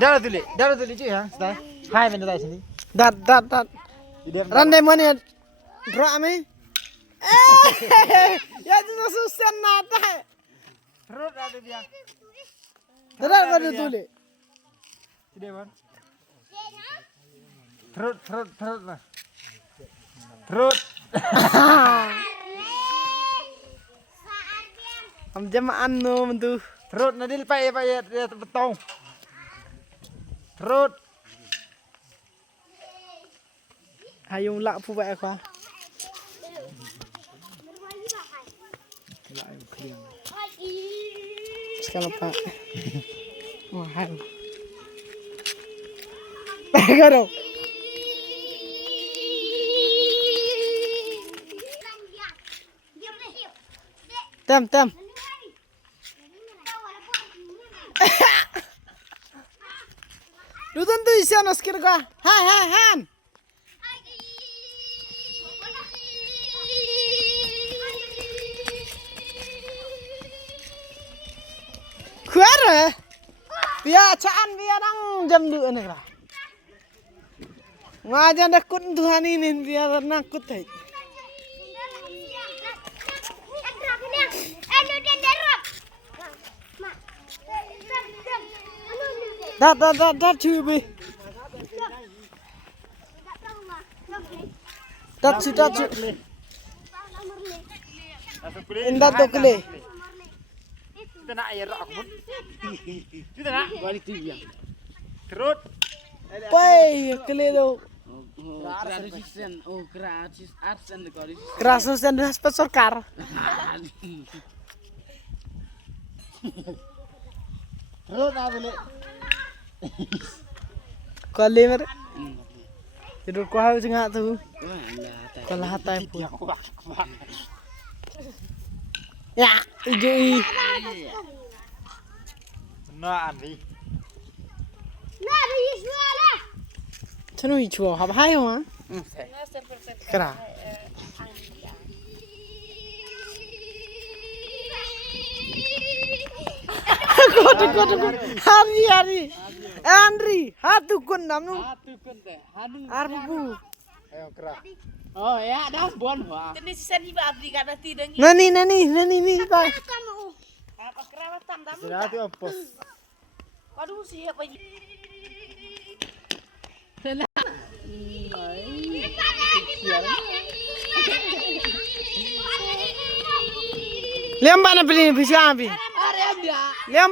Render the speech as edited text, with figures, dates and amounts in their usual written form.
Darah tu lucu ya, sudah. Hai benda tadi sini. Dat. Randai mana gerak me? Ya itu susah nata. Terus ada dia. Darat pada tulis. Tidak kan? Terus lah. Terus. Am jamaan no mentu. Terus nadil pak ya betong. Terus. Hayung lak pu bae kwa. Sekarang pak. Wah, hai. Karo. Tem. Lu tentu isi anak sekir gua. Hai Han. Kuara. Biar caan biar dang jam 2 ni lah. Ngajar nakut Tuhan ini biar nakut hai. Dat cuy. Dat cuy. Indah tu kele. Kita nak air aku pun. Kita nak. Balik tu dia. Terus. Pai kele tu. Gracias dan sponsor car. Terus nak balik. Kali mer. Tidur kau harus ngak tu. Kalau hatai pun. Ya, ijui. Nah, ni. Cenu ichu, hab hai ho? Kera. Kod. Hari. Andri, hatu kun namnu. Arbu. Ayo kerah. Oh ya, dah buan wah. Ini sisa di abdi kada tidak ngi. Nani ni pai. Apa kerawatan dam? Sudah tu apa? Waduh siapa ini? Liam mana beli bisa ambil? Ada dia. Liam